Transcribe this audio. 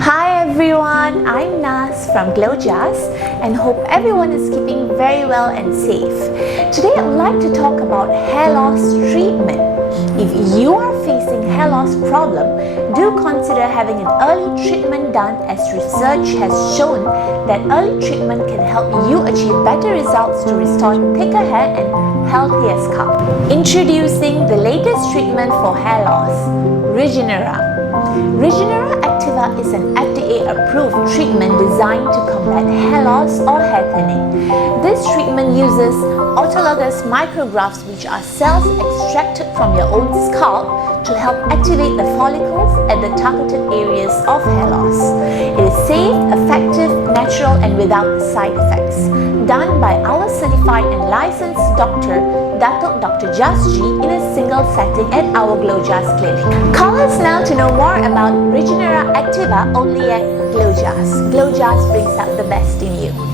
Hi everyone, I'm Nas from Glojas and hope everyone is keeping very well and safe. Today I'd like to talk about hair loss treatment. If you are facing hair loss problem, do consider having an early treatment done, as research has shown that early treatment can help you achieve better results to restore thicker hair and healthier scalp. Introducing the latest treatment for hair loss, Regenera. Regenera Activa is an FDA-approved treatment designed to combat hair loss or hair thinning. This treatment uses autologous micrografts, which are cells extracted from your own scalp to help activate the follicles at the targeted areas of hair loss. It is safe, effective, natural and without side effects. Done by our certified and licensed doctor, Dr. Jasji, in a single setting at our Glojas Clinic. Call us now to know more about Regenera Activa only at Glojas. Glojas brings out the best in you.